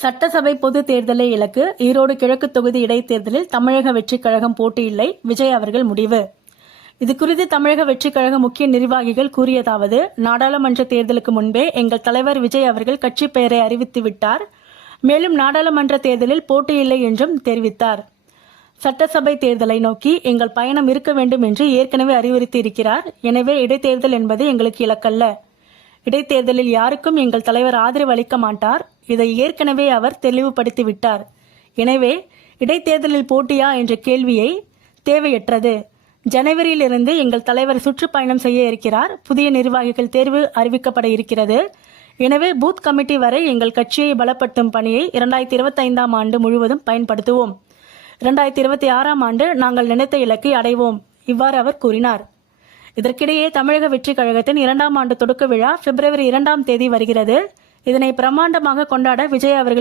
சட்டசபை பொது தேர்தலை இலக்கு ஈரோடு கிழக்கு தொகுதி இடைத்தேர்தலில் தமிழக வெற்றிக் கழகம் போட்டியில்லை, விஜய் அவர்கள் முடிவு. இதுகுறித்து தமிழக வெற்றிக் கழக முக்கிய நிர்வாகிகள் கூறியதாவது: நாடாளுமன்ற தேர்தலுக்கு முன்பே எங்கள் தலைவர் விஜய் அவர்கள் கட்சி பெயரை அறிவித்து விட்டார். மேலும் நாடாளுமன்ற தேர்தலில் போட்டியில்லை என்றும் தெரிவித்தார். சட்டசபை தேர்தலை நோக்கி எங்கள் பயணம் இருக்க வேண்டும் என்று ஏற்கனவே அறிவுறுத்தி இருக்கிறார். எனவே இடைத்தேர்தல் என்பது எங்களுக்கு இலக்கல்ல. இடைத்தேர்தலில் யாருக்கும் எங்கள் தலைவர் ஆதரவு அளிக்க மாட்டார். இதை ஏற்கனவே அவர் தெளிவுபடுத்திவிட்டார். எனவே இடைத்தேர்தலில் போட்டியா என்ற கேள்வியை தேவையற்றது. ஜனவரியிலிருந்து எங்கள் தலைவர் சுற்றுப்பயணம் செய்ய இருக்கிறார். புதிய நிர்வாகிகள் தேர்வு அறிவிக்கப்பட இருக்கிறது. எனவே பூத் கமிட்டி வரை எங்கள் கட்சியை பலப்படுத்தும் பணியை 2025ஆம் ஆண்டு முழுவதும் பயன்படுத்துவோம். 2026ஆம் ஆண்டு நாங்கள் நினைத்த இலக்கை அடைவோம். இவ்வாறு அவர் கூறினார். இதற்கிடையே தமிழக வெற்றிக் கழகத்தின் 2ஆம் ஆண்டு தொடக்க விழா பிப்ரவரி 2ஆம் தேதி வருகிறது. இதனை பிரமாண்டமாக கொண்டாட விஜய் அவர்கள்